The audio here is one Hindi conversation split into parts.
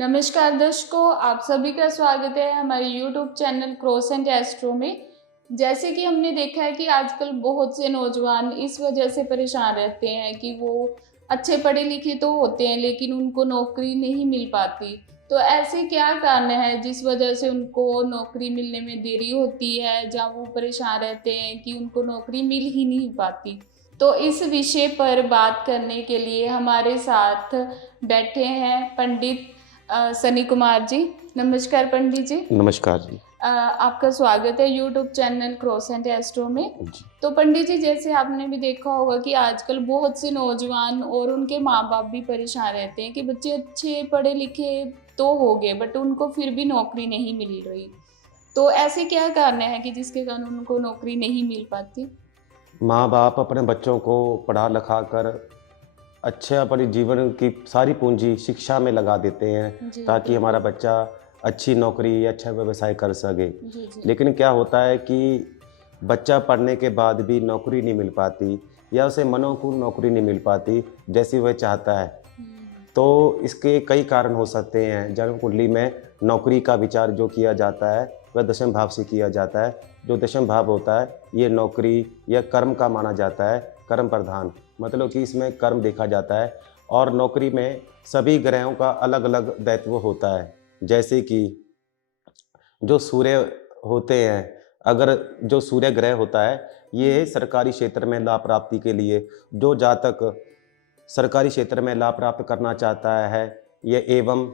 नमस्कार दर्शकों, आप सभी का स्वागत है हमारे YouTube channel cross and astro में। जैसे कि हमने देखा है कि आजकल बहुत से नौजवान इस वजह से परेशान रहते हैं कि वो अच्छे पढ़े लिखे तो होते हैं लेकिन उनको नौकरी नहीं मिल पाती। तो ऐसे क्या कारण है जिस वजह से उनको नौकरी मिलने में देरी होती है, जहाँ वो परेशान रहते हैं कि उनको नौकरी मिल ही नहीं पाती। तो इस विषय पर बात करने के लिए हमारे साथ बैठे हैं पंडित सनी कुमार जी। नमस्कार पंडित जी। नमस्कार जी। आपका स्वागत है YouTube channel cross and astro में। जी। तो पंडित जी, जैसे आपने भी देखा होगा कि आजकल बहुत से नौजवान और उनके माँ बाप भी परेशान रहते हैं कि बच्चे अच्छे पढ़े लिखे तो हो गए बट उनको फिर भी नौकरी नहीं मिल रही। तो ऐसे क्या कारण है कि जिसके कारण उनको नौकरी नहीं मिल पाती? माँ बाप अपने बच्चों को पढ़ा लिखा कर अच्छे अपने जीवन की सारी पूंजी शिक्षा में लगा देते हैं जी ताकि हमारा बिल्कुल। बच्चा अच्छी नौकरी या अच्छा व्यवसाय कर सके। जी जी। लेकिन क्या होता है कि बच्चा पढ़ने के बाद भी नौकरी नहीं मिल पाती या उसे मनोनुकूल नौकरी नहीं मिल पाती जैसी वह चाहता है। हम्म। तो इसके कई कारण हो सकते हैं। जन्म कुंडली में नौकरी का विचार जो किया जाता है वह दशम भाव से किया जाता है। जो दशम भाव होता है ये नौकरी या कर्म का माना जाता है, कर्म प्रधान, मतलब कि इसमें कर्म देखा जाता है। और नौकरी में सभी ग्रहों का अलग अलग दायित्व होता है। जैसे कि जो सूर्य होते हैं, अगर जो सूर्य ग्रह होता है ये सरकारी क्षेत्र में लाभ प्राप्ति के लिए, जो जातक सरकारी क्षेत्र में लाभ प्राप्त करना चाहता है, ये एवं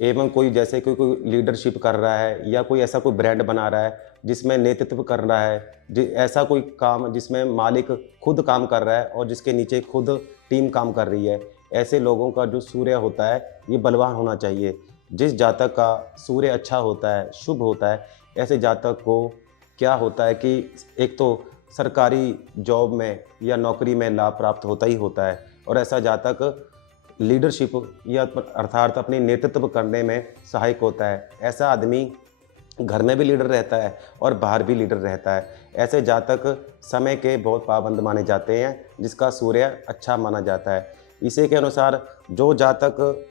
एवं कोई जैसे कोई लीडरशिप कर रहा है या कोई ऐसा कोई ब्रांड बना रहा है जिसमें नेतृत्व कर रहा है, ऐसा कोई काम जिसमें मालिक खुद काम कर रहा है और जिसके नीचे खुद टीम काम कर रही है, ऐसे लोगों का जो सूर्य होता है ये बलवान होना चाहिए। जिस जातक का सूर्य अच्छा होता है, शुभ होता है, ऐसे जातक को क्या होता है कि एक तो सरकारी जॉब में या नौकरी में लाभ प्राप्त होता ही होता है और ऐसा जातक लीडरशिप या अर्थात अपनी नेतृत्व करने में सहायक होता है। ऐसा आदमी घर में भी लीडर रहता है और बाहर भी लीडर रहता है। ऐसे जातक समय के बहुत पाबंद माने जाते हैं जिसका सूर्य अच्छा माना जाता है। इसी के अनुसार जो जातक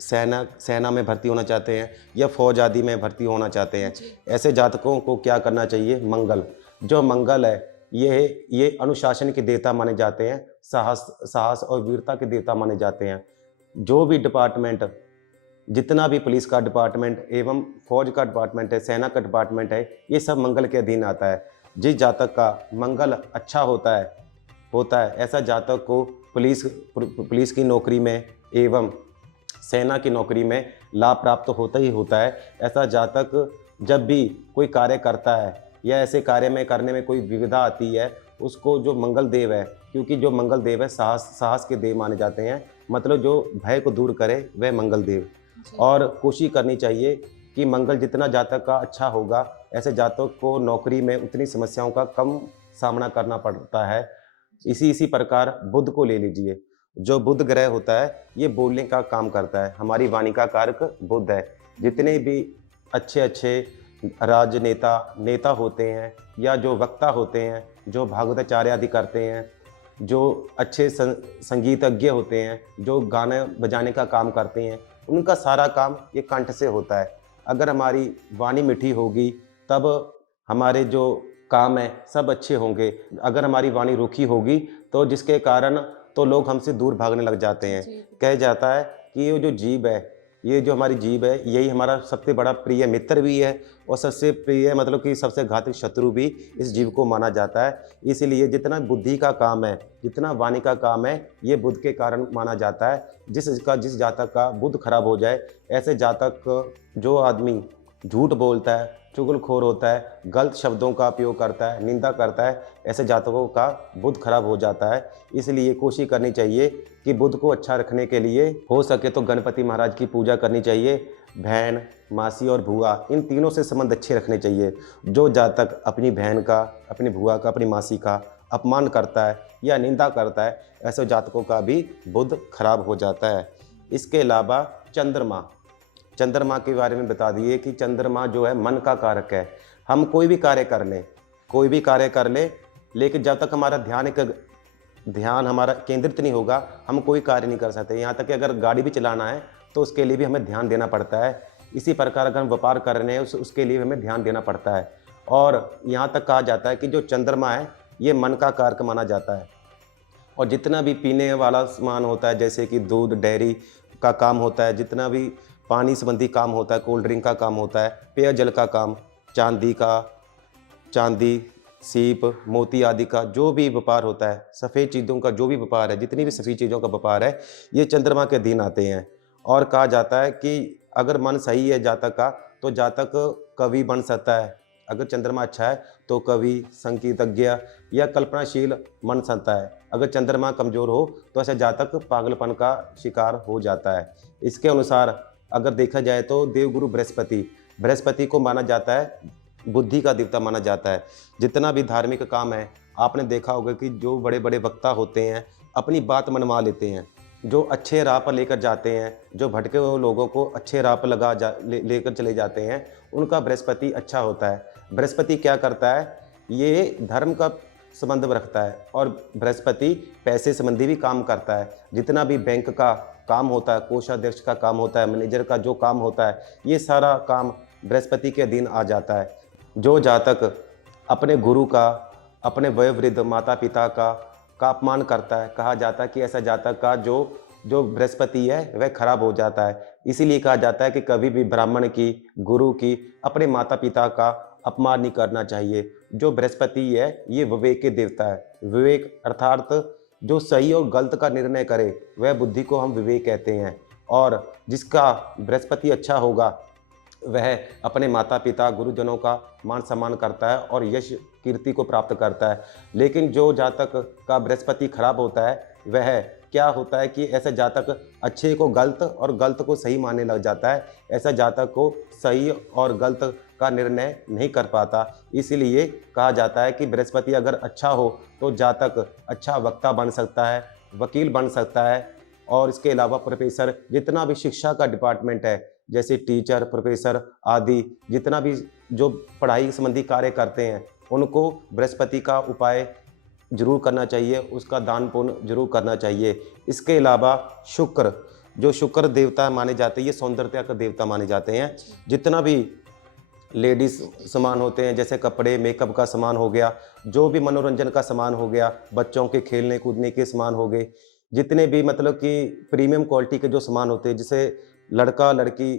सेना में भर्ती होना चाहते हैं या फौज आदि में भर्ती होना चाहते हैं, जी। ऐसे जातकों को क्या करना चाहिए? मंगल, जो मंगल है ये अनुशासन के देवता माने जाते हैं, साहस साहस और वीरता के देवता माने जाते हैं। जो भी डिपार्टमेंट, जितना भी पुलिस का डिपार्टमेंट एवं फौज का डिपार्टमेंट है, सेना का डिपार्टमेंट है, ये सब मंगल के अधीन आता है। जिस जातक का मंगल अच्छा होता है ऐसा जातक को पुलिस की नौकरी में एवं सेना की नौकरी में लाभ प्राप्त होता ही होता है। ऐसा जातक जब भी कोई कार्य करता है या ऐसे कार्य में करने में कोई विविधा आती है, उसको जो मंगल देव है, क्योंकि जो मंगल देव है साहस के देव माने जाते हैं, मतलब जो भय को दूर करे वह मंगल देव। जी। और कोशिश करनी चाहिए कि मंगल जितना जातक का अच्छा होगा, ऐसे जातक को नौकरी में उतनी समस्याओं का कम सामना करना पड़ता है। इसी प्रकार बुध को ले लीजिए। जो बुध ग्रह होता है ये बोलने का काम करता है, हमारी वाणी का कारक बुध है। जितने भी अच्छे नेता होते हैं या जो वक्ता होते हैं, जो भागवताचार्य आदि करते हैं, जो अच्छे संगीतज्ञ होते हैं, जो गाने बजाने का काम करते हैं, उनका सारा काम ये कंठ से होता है। अगर हमारी वाणी मीठी होगी तब हमारे जो काम है सब अच्छे होंगे। अगर हमारी वाणी रूखी होगी तो जिसके कारण तो लोग हमसे दूर भागने लग जाते हैं। जी। कहा जाता है कि ये जो जीभ है, ये जो हमारी जीभ है, यही हमारा सबसे बड़ा प्रिय मित्र भी है और सबसे प्रिय मतलब कि सबसे घातक शत्रु भी इस जीव को माना जाता है। इसीलिए जितना बुद्धि का काम है, जितना वाणी का काम है, ये बुध के कारण माना जाता है। जिस जातक का बुध खराब हो जाए, ऐसे जातक जो आदमी झूठ बोलता है, चुगलखोर होता है, गलत शब्दों का उपयोग करता है, निंदा करता है, ऐसे जातकों का बुध खराब हो जाता है। इसलिए कोशिश करनी चाहिए कि बुध को अच्छा रखने के लिए हो सके तो गणपति महाराज की पूजा करनी चाहिए। बहन, मासी और भूआ, इन तीनों से संबंध अच्छे रखने चाहिए। जो जातक अपनी बहन का, अपनी भूआ का, अपनी मासी का अपमान करता है या निंदा करता है, ऐसे जातकों का भी बुध खराब हो जाता है। इसके अलावा चंद्रमा के बारे में बता दिए कि चंद्रमा जो है मन का कारक है। हम कोई भी कार्य कर लें, लेकिन जब तक हमारा ध्यान हमारा केंद्रित नहीं होगा, हम कोई कार्य नहीं कर सकते। यहाँ तक कि अगर गाड़ी भी चलाना है तो उसके लिए भी हमें ध्यान देना पड़ता है। इसी प्रकार अगर हम व्यापार कर रहे हैं उसके लिए हमें ध्यान देना पड़ता है। और यहाँ तक कहा जाता है कि जो चंद्रमा है ये मन का कारक माना जाता है, और जितना भी पीने वाला सामान होता है जैसे कि दूध, डेयरी का काम होता है, जितना भी पानी संबंधी काम होता है, कोल्ड ड्रिंक का काम होता है, पेयजल का काम, चांदी, सीप, मोती आदि का जो भी व्यापार होता है, सफ़ेद चीज़ों का जो भी व्यापार है, जितनी भी सफ़ेद चीज़ों का व्यापार है, ये चंद्रमा के अधीन आते हैं। और कहा जाता है कि अगर मन सही है जातक का तो जातक कवि बन सकता है। अगर चंद्रमा अच्छा है तो कवि, संगीतज्ञ या कल्पनाशील बन सकता है। अगर चंद्रमा कमज़ोर हो तो ऐसा जातक पागलपन का शिकार हो जाता है। इसके अनुसार अगर देखा जाए तो देवगुरु बृहस्पति को माना जाता है, बुद्धि का देवता माना जाता है। जितना भी धार्मिक काम है, आपने देखा होगा कि जो बड़े बड़े वक्ता होते हैं अपनी बात मनवा लेते हैं, जो अच्छे राह पर लेकर जाते हैं, जो भटके हुए लोगों को अच्छे राह पर लेकर चले जाते हैं, उनका बृहस्पति अच्छा होता है। बृहस्पति क्या करता है, ये धर्म का संबंध रखता है, और बृहस्पति पैसे संबंधी भी काम करता है। जितना भी बैंक का काम होता है, कोषाध्यक्ष का काम होता है, मैनेजर का जो काम होता है, ये सारा काम बृहस्पति के अधीन आ जाता है। जो जातक अपने गुरु का, अपने वयोवृद्ध माता पिता का अपमान करता है, कहा जाता है कि ऐसा जातक का जो बृहस्पति है वह खराब हो जाता है। इसीलिए कहा जाता है कि कभी भी ब्राह्मण की, गुरु की, अपने माता पिता का अपमान नहीं करना चाहिए। जो बृहस्पति है ये विवेक के देवता है। विवेक अर्थात जो सही और गलत का निर्णय करे वह बुद्धि को हम विवेक कहते हैं। और जिसका बृहस्पति अच्छा होगा वह अपने माता पिता, गुरुजनों का मान सम्मान करता है और यश कीर्ति को प्राप्त करता है। लेकिन जो जातक का बृहस्पति खराब होता है वह क्या होता है कि ऐसा जातक अच्छे को गलत और गलत को सही मानने लग जाता है। ऐसा जातक को सही और गलत का निर्णय नहीं कर पाता। इसीलिए कहा जाता है कि बृहस्पति अगर अच्छा हो तो जातक अच्छा वक्ता बन सकता है, वकील बन सकता है। और इसके अलावा प्रोफेसर, जितना भी शिक्षा का डिपार्टमेंट है जैसे टीचर, प्रोफेसर आदि, जितना भी जो पढ़ाई संबंधी कार्य करते हैं उनको बृहस्पति का उपाय जरूर करना चाहिए, उसका दान पुण्य जरूर करना चाहिए। इसके अलावा शुक्र, जो शुक्र देवता माने जाते हैं, ये सौंदर्य का देवता माने जाते हैं। जितना भी लेडीज़ सामान होते हैं जैसे कपड़े, मेकअप का सामान हो गया, जो भी मनोरंजन का सामान हो गया, बच्चों के खेलने कूदने के सामान हो गए, जितने भी मतलब कि प्रीमियम क्वालिटी के जो सामान होते हैं जिसे लड़का लड़की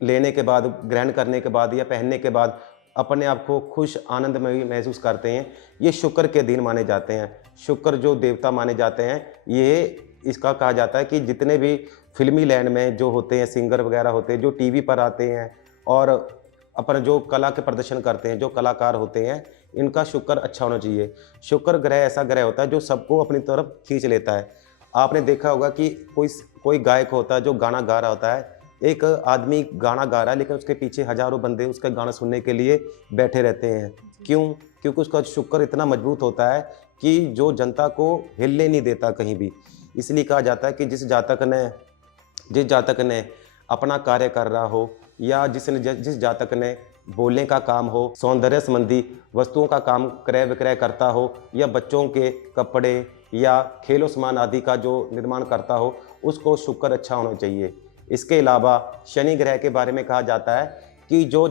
लेने के बाद, ग्रहण करने के बाद या पहनने के बाद अपने आप को खुश, आनंदमय महसूस करते हैं, ये शुक्र के अधीन माने जाते हैं। शुक्र जो देवता माने जाते हैं, ये इसका कहा जाता है कि जितने भी फिल्मी लैंड में जो होते हैं, सिंगर वगैरह होते हैं, जो टीवी पर आते हैं और अपना जो कला के प्रदर्शन करते हैं, जो कलाकार होते हैं, इनका शुक्र अच्छा होना चाहिए। शुक्र ग्रह ऐसा ग्रह होता है जो सबको अपनी तरफ खींच लेता है। आपने देखा होगा कि कोई गायक होता है जो गाना गा रहा होता है, एक आदमी गाना गा रहा है लेकिन उसके पीछे हज़ारों बंदे उसका गाना सुनने के लिए बैठे रहते हैं। क्यों? क्योंकि उसका शुक्र इतना मजबूत होता है कि जो जनता को हिलने नहीं देता कहीं भी। इसलिए कहा जाता है कि जिस जातक ने अपना कार्य कर रहा हो या जिस जातक ने बोलने का काम हो, सौंदर्य संबंधी वस्तुओं का काम क्रय विक्रय करता हो या बच्चों के कपड़े या खेलों सामान आदि का जो निर्माण करता हो, उसको शुक्र अच्छा होना चाहिए। इसके अलावा शनि ग्रह के बारे में कहा जाता है कि जो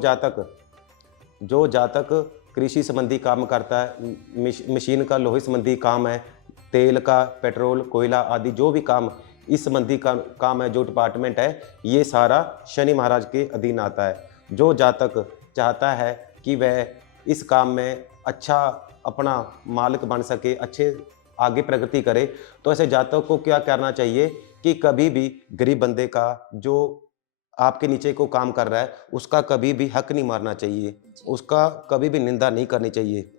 जातक कृषि संबंधी काम करता है, मशीन का, लोहे संबंधी काम है, तेल का, पेट्रोल, कोयला आदि जो भी काम इस संबंधी काम है, जो डिपार्टमेंट है, ये सारा शनि महाराज के अधीन आता है। जो जातक चाहता है कि वह इस काम में अच्छा अपना मालिक बन सके, अच्छे आगे प्रगति करे, तो ऐसे जातक को क्या करना चाहिए कि कभी भी गरीब बंदे का, जो आपके नीचे को काम कर रहा है, उसका कभी भी हक नहीं मारना चाहिए, उसका कभी भी निंदा नहीं करनी चाहिए।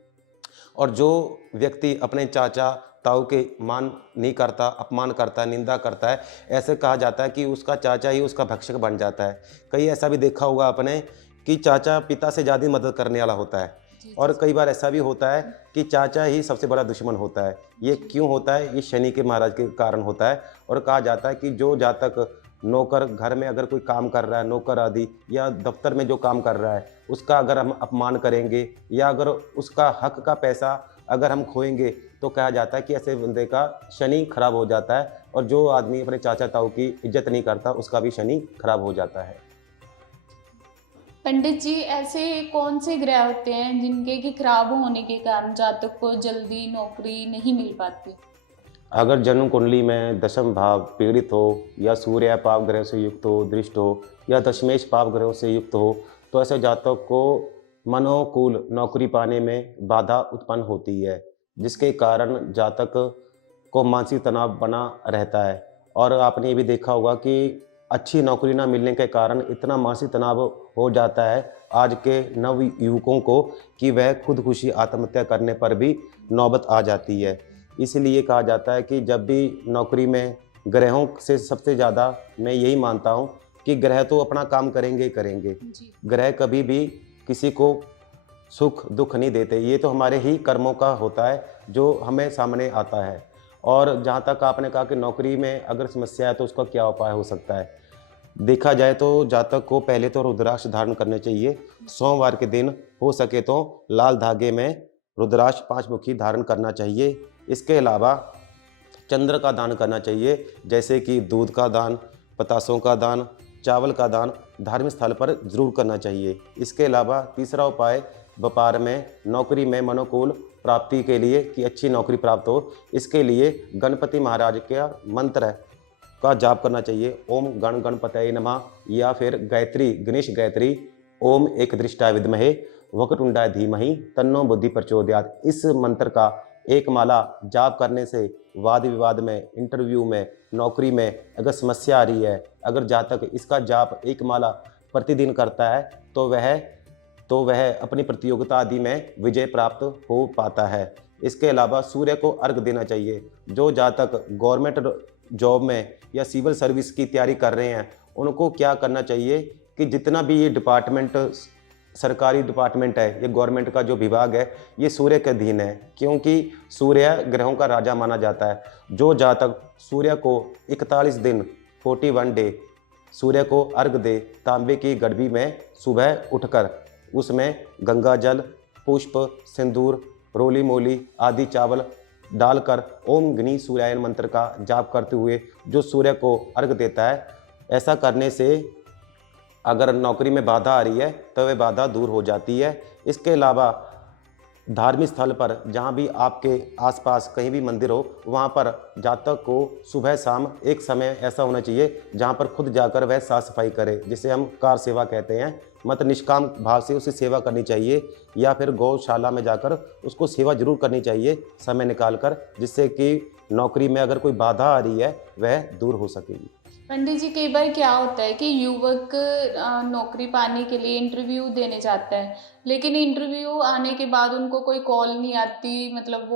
और जो व्यक्ति अपने चाचा ताऊ के मान नहीं करता, अपमान करता है, निंदा करता है, ऐसे कहा जाता है कि उसका चाचा ही उसका भक्षक बन जाता है। कई ऐसा भी देखा होगा आपने कि चाचा पिता से ज़्यादा मदद करने वाला होता है, और कई बार ऐसा भी होता है कि चाचा ही सबसे बड़ा दुश्मन होता है। ये क्यों होता है? ये शनि के महाराज के कारण होता है। और कहा जाता है कि जो जातक नौकर, घर में अगर कोई काम कर रहा है, नौकर आदि, या दफ्तर में जो काम कर रहा है, उसका अगर हम अपमान करेंगे या अगर उसका हक का पैसा अगर हम खोएंगे तो कहा जाता है कि ऐसे बंदे का शनि खराब हो जाता है, और जो आदमी अपने चाचा ताऊ की इज्जत नहीं करता उसका भी शनि खराब हो जाता है। पंडित जी, ऐसे कौन से ग्रह होते हैं जिनके कि खराब होने के कारण जातक को जल्दी नौकरी नहीं मिल पाती? अगर जन्म कुंडली में दशम भाव पीड़ित हो, या सूर्य पाप ग्रह से युक्त हो, दृष्ट हो, या दशमेश पाप ग्रहों से युक्त हो, तो ऐसे जातक को मनोकूल नौकरी पाने में बाधा उत्पन्न होती है, जिसके कारण जातक को मानसिक तनाव बना रहता है। और आपने ये भी देखा होगा कि अच्छी नौकरी ना मिलने के कारण इतना मानसिक तनाव हो जाता है आज के नव युवकों को कि वह खुदकुशी आत्महत्या करने पर भी नौबत आ जाती है। इसलिए कहा जाता है कि जब भी नौकरी में ग्रहों से सबसे ज़्यादा मैं यही मानता हूँ कि ग्रह तो अपना काम करेंगे ही करेंगे। जी। ग्रह कभी भी किसी को सुख दुख नहीं देते, ये तो हमारे ही कर्मों का होता है जो हमें सामने आता है। और जहाँ तक आपने कहा कि नौकरी में अगर समस्या है तो उसका क्या उपाय हो सकता है, देखा जाए तो जातक को पहले तो रुद्राक्ष धारण करने चाहिए। सोमवार के दिन हो सके तो लाल धागे में रुद्राक्ष 5 मुखी धारण करना चाहिए। इसके अलावा चंद्र का दान करना चाहिए, जैसे कि दूध का दान, पतासों का दान, चावल का दान धार्मिक स्थल पर जरूर करना चाहिए। इसके अलावा तीसरा उपाय, व्यापार में नौकरी में मनोकूल प्राप्ति के लिए कि अच्छी नौकरी प्राप्त हो, इसके लिए गणपति महाराज का मंत्र का जाप करना चाहिए। ओम गण गणपतये नमः, या फिर गायत्री, गणेश गायत्री, ओम एक दृष्टाय विद्महे वक्रतुंडाय धीमहि तन्नो बुद्धि प्रचोदयात्। इस मंत्र का एक माला जाप करने से वाद विवाद में, इंटरव्यू में, नौकरी में अगर समस्या आ रही है, अगर जातक इसका जाप एक माला प्रतिदिन करता है तो वह अपनी प्रतियोगिता आदि में विजय प्राप्त हो पाता है। इसके अलावा सूर्य को अर्घ देना चाहिए। जो जातक गवर्नमेंट जॉब में या सिविल सर्विस की तैयारी कर रहे हैं, उनको क्या करना चाहिए कि जितना भी ये डिपार्टमेंट, सरकारी डिपार्टमेंट है, ये गवर्नमेंट का जो विभाग है, ये सूर्य के अधीन है, क्योंकि सूर्य ग्रहों का राजा माना जाता है। जो जातक सूर्य को 41 दिन 41 डे सूर्य को अर्घ दे, तांबे की गड़बी में सुबह उठकर उसमें गंगा जल, पुष्प, सिंदूर, रोली मोली आदि चावल डालकर ओम गणी सूर्याय मंत्र का जाप करते हुए जो सूर्य को अर्घ देता है, ऐसा करने से अगर नौकरी में बाधा आ रही है तो वह बाधा दूर हो जाती है। इसके अलावा धार्मिक स्थल पर जहाँ भी आपके आसपास कहीं भी मंदिर हो, वहाँ पर जातक को सुबह शाम एक समय ऐसा होना चाहिए जहाँ पर खुद जाकर वह साफ सफाई करे, जिसे हम कार सेवा कहते हैं। मतलब निष्काम भाव से उसे सेवा करनी चाहिए, या फिर गौशाला में जाकर उसको सेवा जरूर करनी चाहिए समय निकालकर, जिससे कि नौकरी में अगर कोई बाधा आ रही है वह दूर हो सकेगी। पंडित जी, कई बार क्या होता है कि युवक नौकरी पाने के लिए इंटरव्यू देने जाता है, लेकिन इंटरव्यू आने के बाद उनको कोई कॉल नहीं आती, मतलब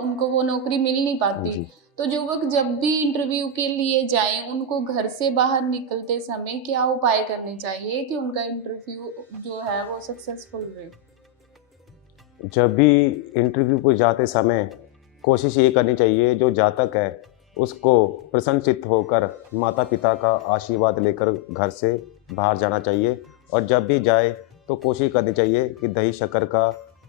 उनको वो नौकरी मिल नहीं पाती। जी। तो युवक जब भी इंटरव्यू के लिए जाएं, उनको घर से बाहर निकलते समय क्या उपाय करने चाहिए कि उनका इंटरव्यू जो है वो सक्सेसफुल रहे? जब भी इंटरव्यू को जाते समय कोशिश ये करनी चाहिए, जो जातक है उसको प्रसन्नचित्त होकर माता पिता का आशीर्वाद लेकर घर से बाहर जाना चाहिए। और जब भी जाए तो कोशिश करनी चाहिए कि दही शक्कर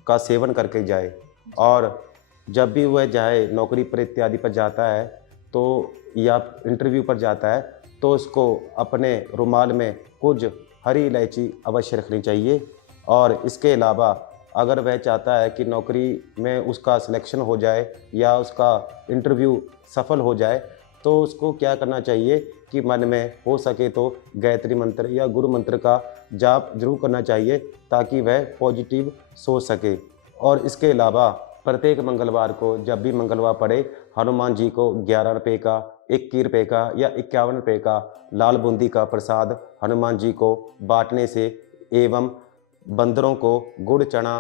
का सेवन करके जाए। और जब भी वह जाए नौकरी पर इत्यादि पर जाता है तो, या इंटरव्यू पर जाता है, तो उसको अपने रुमाल में कुछ हरी इलायची अवश्य रखनी चाहिए। और इसके अलावा अगर वह चाहता है कि नौकरी में उसका सिलेक्शन हो जाए या उसका इंटरव्यू सफल हो जाए, तो उसको क्या करना चाहिए कि मन में हो सके तो गायत्री मंत्र या गुरु मंत्र का जाप जरूर करना चाहिए, ताकि वह पॉजिटिव सोच सके। और इसके अलावा प्रत्येक मंगलवार को, जब भी मंगलवार पड़े, हनुमान जी को 11 रुपये का, 21 रुपये का या 51 रुपये का लाल बूंदी का प्रसाद हनुमान जी को बांटने से एवं बंदरों को गुड़ चना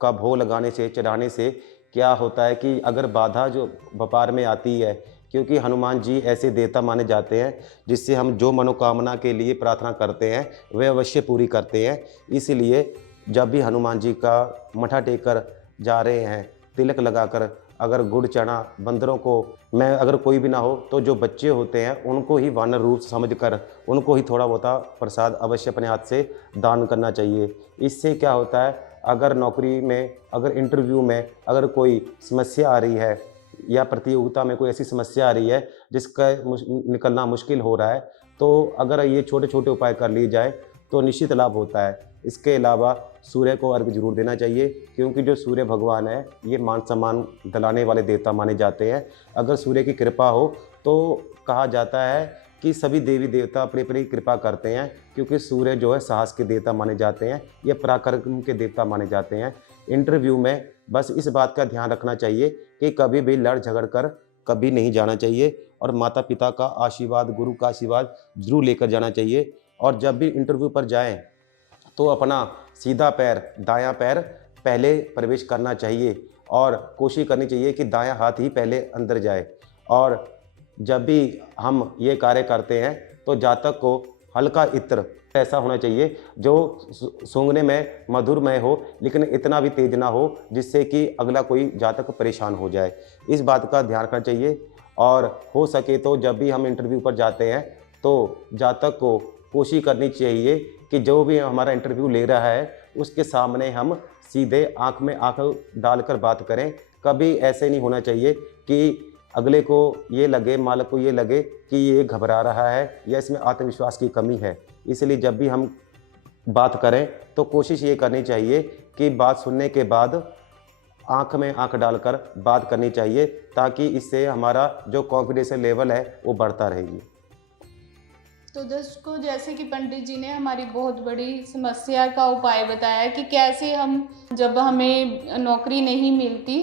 का भोग लगाने से, चढ़ाने से क्या होता है कि अगर बाधा जो व्यापार में आती है, क्योंकि हनुमान जी ऐसे देवता माने जाते हैं जिससे हम जो मनोकामना के लिए प्रार्थना करते हैं वे अवश्य पूरी करते हैं। इसलिए जब भी हनुमान जी का मत्था टेक कर जा रहे हैं, तिलक लगाकर अगर गुड़ चना बंदरों को, मैं अगर कोई भी ना हो तो जो बच्चे होते हैं उनको ही वानर रूप समझकर उनको ही थोड़ा बहुत प्रसाद अवश्य अपने हाथ से दान करना चाहिए। इससे क्या होता है, अगर नौकरी में, अगर इंटरव्यू में अगर कोई समस्या आ रही है या प्रतियोगिता में कोई ऐसी समस्या आ रही है जिसका निकलना मुश्किल हो रहा है, तो अगर ये छोटे-छोटे उपाय कर लिए जाए तो निश्चित लाभ होता है। इसके अलावा सूर्य को अर्घ्य ज़रूर देना चाहिए, क्योंकि जो सूर्य भगवान है ये मान-सम्मान दिलाने वाले देवता माने जाते हैं। अगर सूर्य की कृपा हो तो कहा जाता है कि सभी देवी-देवता अपनी-अपनी कृपा करते हैं, क्योंकि सूर्य जो है साहस के देवता माने जाते हैं, ये पराक्रम के देवता माने जाते हैं। इंटरव्यू में बस इस बात का ध्यान रखना चाहिए कि कभी भी लड़ झगड़ कर कभी नहीं जाना चाहिए और माता-पिता का आशीर्वाद, गुरु का आशीर्वाद ज़रूर लेकर जाना चाहिए। और जब भी इंटरव्यू पर जाएँ तो अपना सीधा पैर, दायाँ पैर पहले प्रवेश करना चाहिए और कोशिश करनी चाहिए कि दायाँ हाथ ही पहले अंदर जाए। और जब भी हम ये कार्य करते हैं तो जातक को हल्का इत्र ऐसा होना चाहिए जो सूंघने में मधुरमय हो, लेकिन इतना भी तेज ना हो जिससे कि अगला कोई जातक परेशान हो जाए। इस बात का ध्यान रखना चाहिए। और हो सके तो जब भी हम इंटरव्यू पर जाते हैं तो जातक को कोशिश करनी चाहिए कि जो भी हमारा इंटरव्यू ले रहा है उसके सामने हम सीधे आँख में आँख डालकर बात करें। कभी ऐसे नहीं होना चाहिए कि अगले को ये लगे, मालिक को ये लगे कि ये घबरा रहा है या इसमें आत्मविश्वास की कमी है। इसलिए जब भी हम बात करें तो कोशिश ये करनी चाहिए कि बात सुनने के बाद आँख में आँख डालकर बात करनी चाहिए, ताकि इससे हमारा जो कॉन्फिडेंस लेवल है वो बढ़ता रहेगी। तो दर्शकों, जैसे कि पंडित जी ने हमारी बहुत बड़ी समस्या का उपाय बताया कि कैसे हम, जब हमें नौकरी नहीं मिलती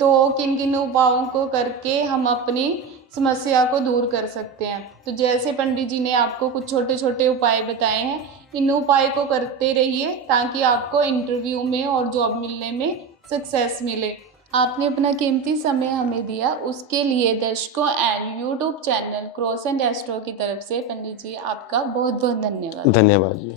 तो किन किन उपायों को करके हम अपनी समस्या को दूर कर सकते हैं। तो जैसे पंडित जी ने आपको कुछ छोटे छोटे उपाय बताए हैं, इन उपाय को करते रहिए ताकि आपको इंटरव्यू में और जॉब मिलने में सक्सेस मिले। आपने अपना कीमती समय हमें दिया, उसके लिए दर्शकों and YouTube channel cross and astro की तरफ से पंडित जी आपका बहुत बहुत धन्यवाद। धन्यवाद जी।